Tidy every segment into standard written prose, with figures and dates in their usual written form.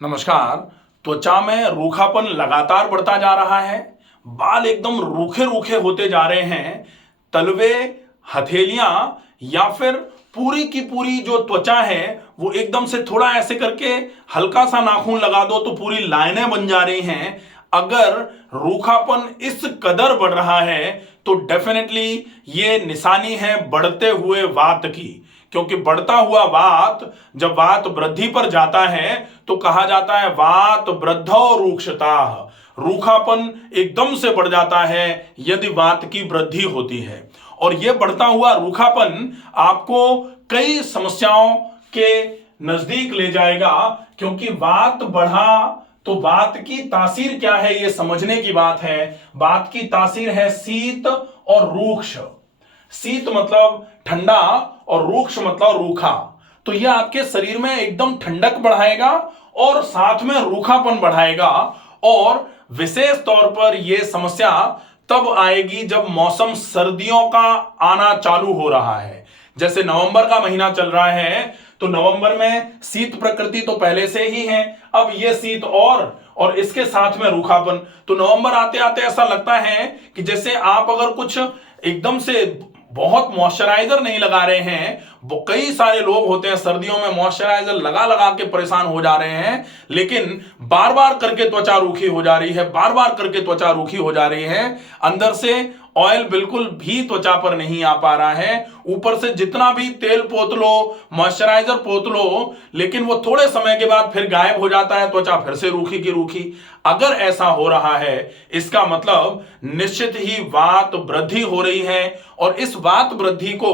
नमस्कार। त्वचा में रूखापन लगातार बढ़ता जा रहा है। बाल एकदम रूखे रूखे होते जा रहे हैं। तलवे, हथेलियां या फिर पूरी की पूरी जो त्वचा है वो एकदम से थोड़ा ऐसे करके हल्का सा नाखून लगा दो तो पूरी लाइनें बन जा रही हैं। अगर रूखापन इस कदर बढ़ रहा है तो डेफिनेटली ये निशानी है बढ़ते हुए वात की। क्योंकि बढ़ता हुआ वात जब वात वृद्धि पर जाता है तो कहा जाता है वात वृद्धौ रूक्षता। रूखापन एकदम से बढ़ जाता है यदि वात की वृद्धि होती है। और यह बढ़ता हुआ रूखापन आपको कई समस्याओं के नजदीक ले जाएगा। क्योंकि वात बढ़ा तो वात की तासीर क्या है यह समझने की बात है। वात की तासीर है शीत और रूक्ष। शीत मतलब ठंडा और रूक्ष मतलब रूखा। तो यह आपके शरीर में एकदम ठंडक बढ़ाएगा और साथ में रूखापन बढ़ाएगा। और विशेष तौर पर यह समस्या तब आएगी जब मौसम सर्दियों का आना चालू हो रहा है। जैसे नवंबर का महीना चल रहा है तो नवंबर में शीत प्रकृति तो पहले से ही है। अब यह शीत और इसके साथ में रूखापन, तो नवंबर आते आते ऐसा लगता है कि जैसे आप अगर कुछ एकदम से बहुत मॉइस्चराइजर नहीं लगा रहे हैं। वो कई सारे लोग होते हैं सर्दियों में मॉइस्चराइजर लगा लगा के परेशान हो जा रहे हैं, लेकिन बार बार करके त्वचा रूखी हो जा रही है, बार बार करके त्वचा रूखी हो जा रही है। अंदर से ऑयल बिल्कुल भी त्वचा पर नहीं आ पा रहा है। ऊपर से जितना भी तेल पोत लो, मॉइस्चराइजर पोत लो, लेकिन वो थोड़े समय के बाद फिर गायब हो जाता है, त्वचा फिर से रूखी की रूखी। अगर ऐसा हो रहा है इसका मतलब निश्चित ही वात वृद्धि हो रही है। और इस वात वृद्धि को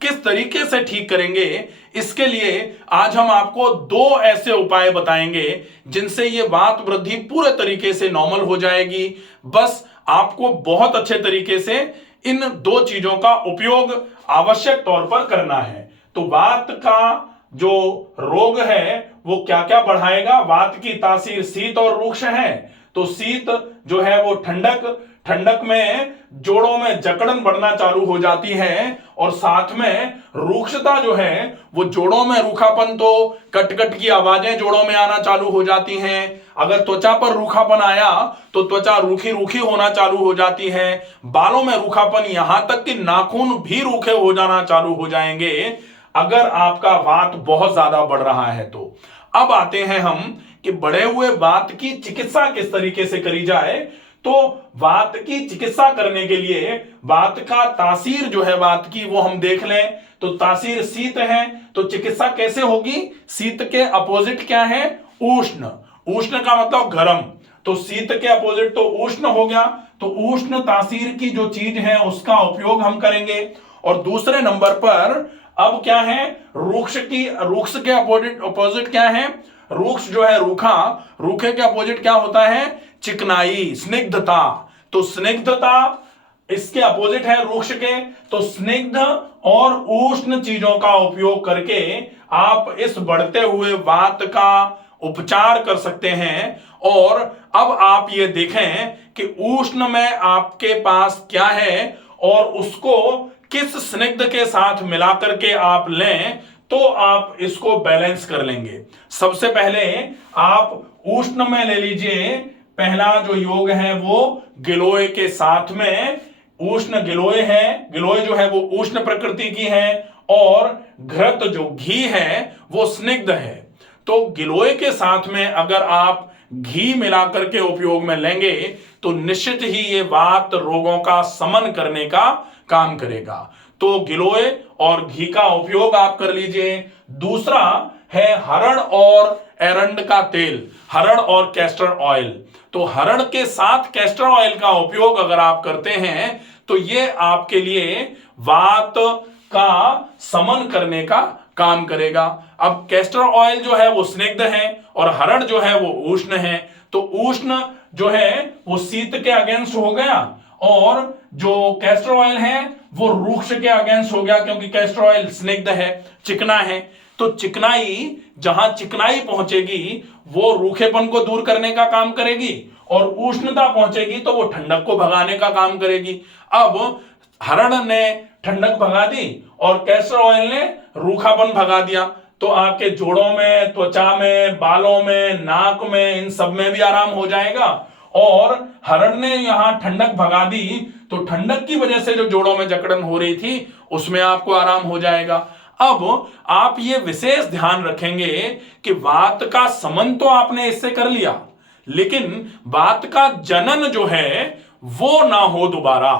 किस तरीके से ठीक करेंगे, इसके लिए आज हम आपको दो ऐसे उपाय बताएंगे जिनसे ये वात वृद्धि पूरे तरीके से नॉर्मल हो जाएगी। बस आपको बहुत अच्छे तरीके से इन दो चीजों का उपयोग आवश्यक तौर पर करना है। तो वात का जो रोग है वो क्या क्या बढ़ाएगा। वात की तासीर शीत और रूक्ष है। तो शीत जो है वो ठंडक में जोड़ों में जकड़न बढ़ना चालू हो जाती है। और साथ में रूक्षता जो है वो जोड़ों में रूखापन, तो कट की आवाजें जोड़ों में आना चालू हो जाती हैं। अगर त्वचा पर रूखापन आया तो त्वचा रूखी रूखी होना चालू हो जाती है। बालों में रूखापन, यहां तक कि नाखून भी रूखे हो जाना चालू हो जाएंगे अगर आपका वात बहुत ज्यादा बढ़ रहा है। तो अब आते हैं हम कि बढ़े हुए वात की चिकित्सा किस तरीके से करी जाए। तो वात की चिकित्सा करने के लिए वात का तासीर जो है वात की वो हम देख लें। तो तासीर शीत है तो चिकित्सा कैसे होगी। शीत के अपोजिट क्या है, उष्ण। उष्ण का मतलब गर्म, तो शीत के अपोजिट तो उष्ण हो गया। तो उष्ण तासीर की जो चीज है उसका उपयोग हम करेंगे। और दूसरे नंबर पर अब क्या है, रूक्ष के अपोजिट क्या है। रूक्ष जो है रूखा, रूखे के अपोजिट क्या होता है, चिकनाई, स्निग्धता। तो स्निग्धता इसके अपोजिट है रूक्ष के। तो स्निग्ध और उष्ण चीजों का उपयोग करके आप इस बढ़ते हुए वात का उपचार कर सकते हैं। और अब आप ये देखें कि उष्ण में आपके पास क्या है और उसको किस स्निग्ध के साथ मिलाकर के आप लें तो आप इसको बैलेंस कर लेंगे। सबसे पहले आप उष्ण में ले लीजिए, पहला जो योग है वो गिलोय के साथ में। उष्ण गिलोय है, गिलोय जो है वो उष्ण प्रकृति की है और घृत जो घी है वो स्निग्ध है। तो गिलोय के साथ में अगर आप घी मिलाकर के उपयोग में लेंगे तो निश्चित ही ये वात रोगों का शमन करने का काम करेगा। तो गिलोय और घी का उपयोग आप कर लीजिए। दूसरा है हरड़ और एरंड का तेल, हरड़ और कैस्टर ऑयल। तो हरड़ के साथ कैस्टर ऑयल का उपयोग अगर आप करते हैं तो ये आपके लिए वात का शमन करने का काम करेगा। अब कैस्टर ऑयल जो है वो स्निग्ध है और हरड़ जो है वो उष्ण है। तो उष्ण जो है वो शीत के अगेंस्ट हो गया और जो कैस्टर ऑयल है वो रूक्ष के अगेंस्ट हो गया, क्योंकि कैस्टर ऑयल स्निग्ध है, चिकना है। तो चिकनाई, जहां चिकनाई पहुंचेगी वो रूखेपन को दूर करने का काम करेगी और उष्णता पहुंचेगी तो वो ठंडक को भगाने का काम करेगी। अब हरड़ ने ठंडक भगा दी और कैस्टर ऑयल ने रूखापन भगा दिया। तो आपके जोड़ों में, त्वचा में, बालों में, नाक में, इन सब में भी आराम हो जाएगा। और हरण ने यहां ठंडक भगा दी तो ठंडक की वजह से जो जोड़ों में जकड़न हो रही थी उसमें आपको आराम हो जाएगा। अब आप ये विशेष ध्यान रखेंगे कि वात का समन तो आपने इससे कर लिया, लेकिन वात का जनन जो है वो ना हो दोबारा।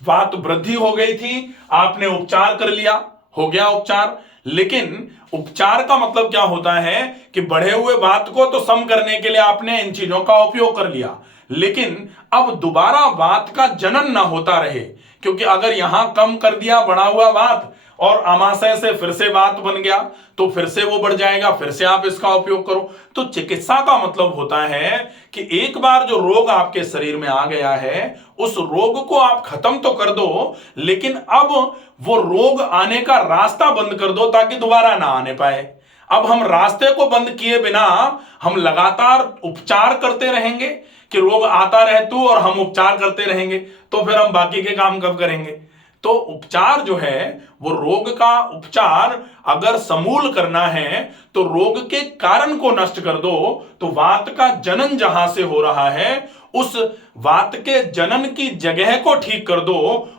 वात वृद्धि हो गई थी, आपने उपचार कर लिया, हो गया उपचार, लेकिन उपचार का मतलब क्या होता है कि बढ़े हुए वात को तो सम करने के लिए आपने इन चीजों का उपयोग कर लिया, लेकिन अब दोबारा वात का जनन ना होता रहे। क्योंकि अगर यहां कम कर दिया बढ़ा हुआ वात और अमाशय से फिर से वात बन गया तो फिर से वो बढ़ जाएगा, फिर से आप इसका उपयोग करो। तो चिकित्सा का मतलब होता है कि एक बार जो रोग आपके शरीर में आ गया है उस रोग को आप खत्म तो कर दो, लेकिन अब वो रोग आने का रास्ता बंद कर दो ताकि दोबारा ना आने पाए। अब हम रास्ते को बंद किए बिना हम लगातार उपचार करते रहेंगे कि रोग आता रहे तू और हम उपचार करते रहेंगे, तो फिर हम बाकी के काम कब करेंगे। तो उपचार जो है वो रोग का उपचार अगर समूल करना है तो रोग के कारण को नष्ट कर दो। तो वात का जनन जहां से हो रहा है उस वात के जनन की जगह को ठीक कर दो।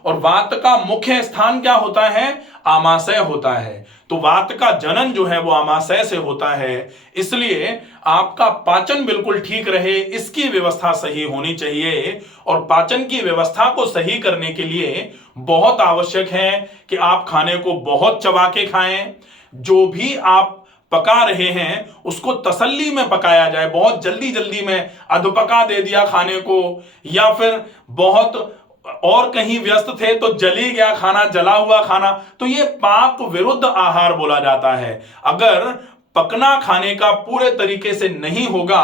और वात का मुख्य स्थान क्या होता है? आमाशय होता है। तो वात का जनन जो है वो आमाशय से होता है, इसलिए आपका पाचन बिल्कुल ठीक रहे इसकी व्यवस्था सही होनी चाहिए। और पाचन की व्यवस्था को सही करने के लिए बहुत आवश्यक है कि आप खाने को बहुत चबा के खाएं। जो भी आप पका रहे हैं उसको तसल्ली में पकाया जाए। बहुत जल्दी जल्दी में अधपका दे दिया खाने को, या फिर बहुत और कहीं व्यस्त थे तो जली गया खाना, जला हुआ खाना, तो ये पाक विरुद्ध आहार बोला जाता है। अगर पकना खाने का पूरे तरीके से नहीं होगा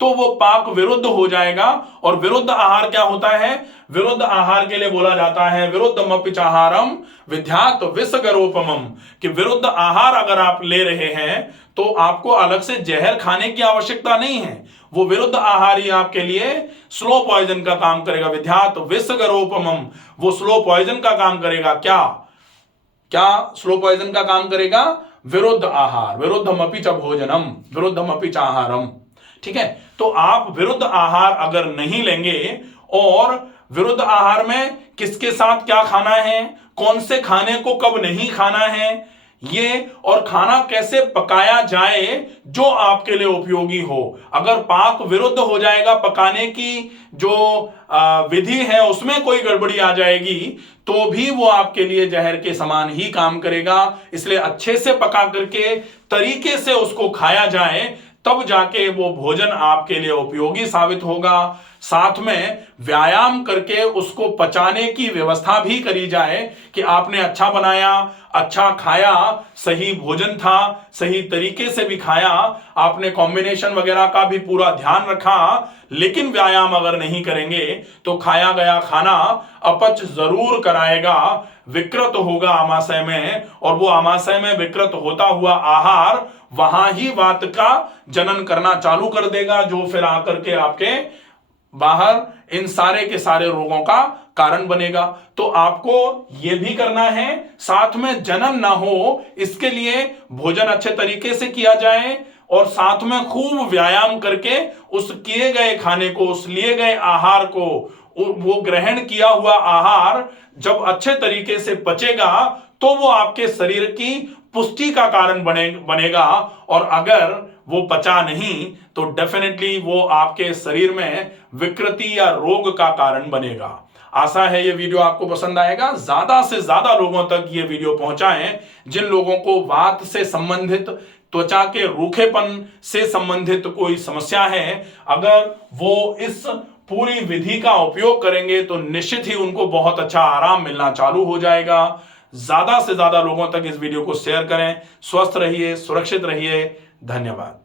तो वो पाक विरुद्ध हो जाएगा। और विरुद्ध आहार क्या होता है? विरुद्ध आहार के लिए बोला जाता है विरुद्धमपिच आहारम विद्यात विषगरोपमम, कि विरुद्ध आहार अगर आप ले रहे हैं तो आपको अलग से जहर खाने की आवश्यकता नहीं है। वो विरुद्ध आहार ही आपके लिए स्लो पॉइजन का काम करेगा। विद्यात विषगरोपमम, वो स्लो पॉइजन का काम करेगा। क्या क्या स्लो पॉइजन का काम करेगा? विरुद्ध आहार, विरुद्धमपिच भोजनम, विरुद्धमपिच आहारम। ठीक है, तो आप विरुद्ध आहार अगर नहीं लेंगे, और विरुद्ध आहार में किसके साथ क्या खाना है, कौन से खाने को कब नहीं खाना है, ये और खाना कैसे पकाया जाए जो आपके लिए उपयोगी हो। अगर पाक विरुद्ध हो जाएगा, पकाने की जो विधि है उसमें कोई गड़बड़ी आ जाएगी तो भी वो आपके लिए जहर के समान ही काम करेगा। इसलिए अच्छे से पका करके तरीके से उसको खाया जाए, तब जाके वो भोजन आपके लिए उपयोगी साबित होगा। साथ में व्यायाम करके उसको पचाने की व्यवस्था भी करी जाए कि आपने अच्छा बनाया, अच्छा खाया, सही भोजन था, सही तरीके से भी खाया, आपने कॉम्बिनेशन वगैरह का भी पूरा ध्यान रखा। लेकिन व्यायाम अगर नहीं करेंगे तो खाया गया खाना अपच जरूर कराएगा, विकृत होगा आमाशय में, और वो आमाशय में विकृत होता हुआ आहार वहां ही वात का जनन करना चालू कर देगा, जो फिर आकर के आपके बाहर इन सारे के सारे रोगों का कारण बनेगा। तो आपको यह भी करना है, साथ में जनन ना हो इसके लिए भोजन अच्छे तरीके से किया जाए, और साथ में खूब व्यायाम करके उस किए गए खाने को, उस लिए गए आहार को, वो ग्रहण किया हुआ आहार जब अच्छे तरीके से पचेगा तो वो आपके शरीर की पुष्टि का कारण बनेगा। और अगर वो पचा नहीं तो डेफिनेटली वो आपके शरीर में विकृति या रोग का कारण बनेगा। आशा है ये वीडियो आपको पसंद आएगा। ज्यादा से ज्यादा लोगों तक ये वीडियो पहुंचाएं जिन लोगों को वात से संबंधित, त्वचा के रूखेपन से संबंधित कोई समस्या है। अगर वो इस पूरी विधि का उपयोग करेंगे तो निश्चित ही उनको बहुत अच्छा आराम मिलना चालू हो जाएगा। ज्यादा से ज्यादा लोगों तक इस वीडियो को शेयर करें। स्वस्थ रहिए, सुरक्षित रहिए। धन्यवाद।